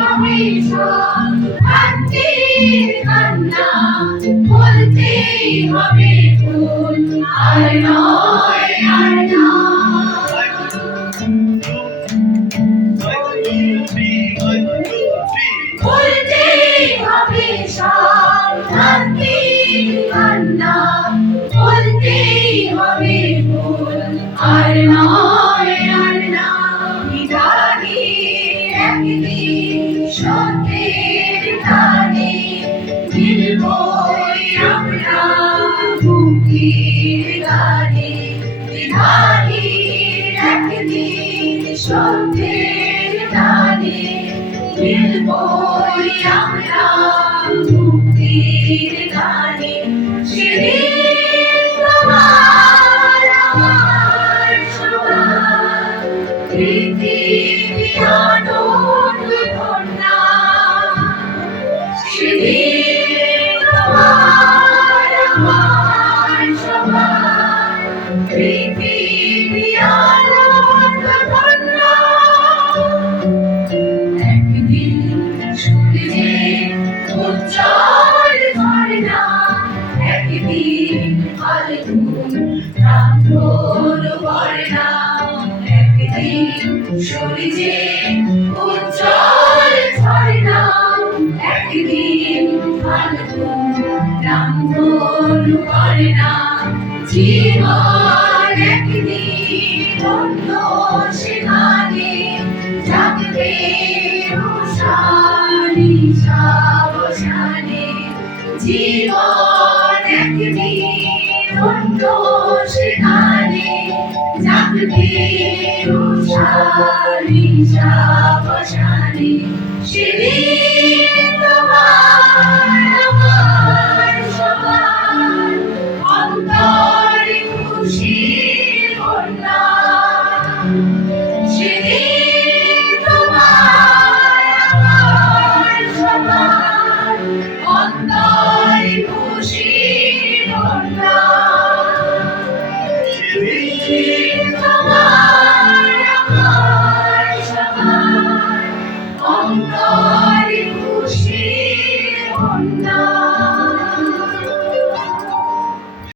হবে শান্তির কান্না, বলতেই হবে ফুল আর নয় আর নয়। বলতেই হবে শান্তির কান্না, বলতেই হবে ফুল আর নয় আর নয়। বিদারির একদিন সত্যের টানে মিলবই আমরা মুক্তির গানে। বিদারির একদিন সত্যের টানে মিলবই আমরা মুক্তির গানে। সেদিন তোমার আমার সবার পৃথিবী আনন্দ ধন্যা। সেদিন তোমার আমার সবার পৃথিবী আনন্দ ধন্যা। একদিন সূর্যে উজ্জ্বল ঝরনা, একদিন ফাল্গুন রামধন বর্ণা। একদিন সূর্যে উজ্জ্বল ঝরনা, একদিন ফাল্গুন রামধন বর্ণা। জীবন একদিন অন্য সেখানে জাগবে উষানি সাবসানে। জীবন একদিন অন্য সেখানে জাগবে উষানি সাবসানে। সেদিন